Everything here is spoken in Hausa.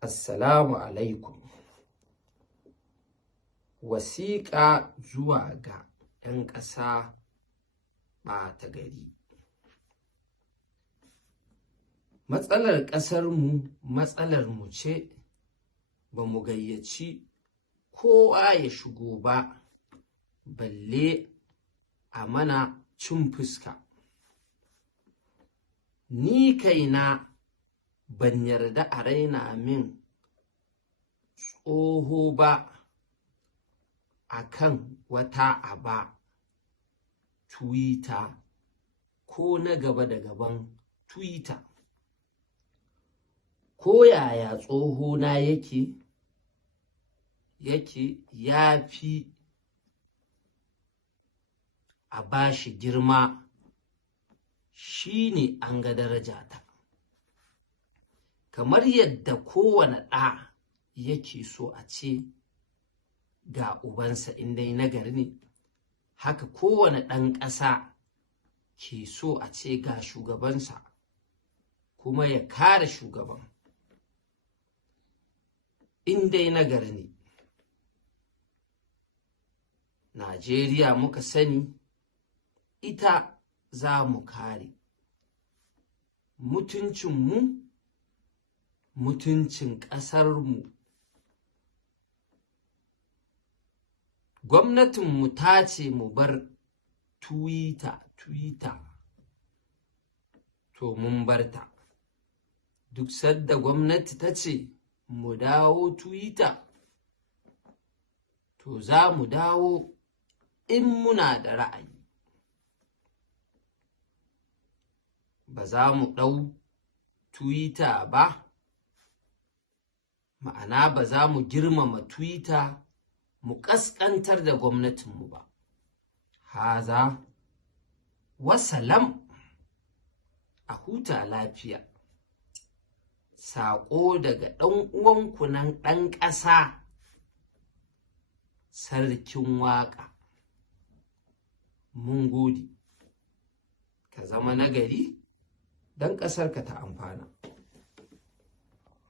Assalamu alaikum. Wasiƙa zuwa ga 'yan ƙasa ɓata gari. Matsalar ƙasarmu matsalarmu ce, ba mu gayyaci kowa ya shigo ba, balle a mana cin fuska. Ni kaina ban yarda a raina min tsoho ba akan wata aba Twitter ko na gaba da gaban Twitter. Ko yaya tsohona yake ya fi a bashi girma, shi ne an ga darajata. Kamar yadda kowane ɗa yake so a ce ga ubansa in dai nagari ne, haka kowane ɗan ƙasa ke so a ce ga shugabansa kuma ya kare shugaban in dai nagari ne. Najeriya muka sani, ita za mu kare. Mutuncinmu, mutuncin ƙasarmu. Gwamnatinmu ta ce mu bar Twitter, to mun barta. Duk sadda gwamnati ta ce mu dawo Twitter, to za mu dawo in muna da ra'ayi. Ba za mu ɗau Twitter ba, ma'ana ba za mu girmama Twitter mu ƙasƙantar da gwamnatinmu ba. Haza wasalam, a huta lafiya. Saƙo daga ɗan uwanku nan ɗan ƙasa, Sarkin Waka. Mun gode. Ka zama nagari don ƙasarka ta amfana.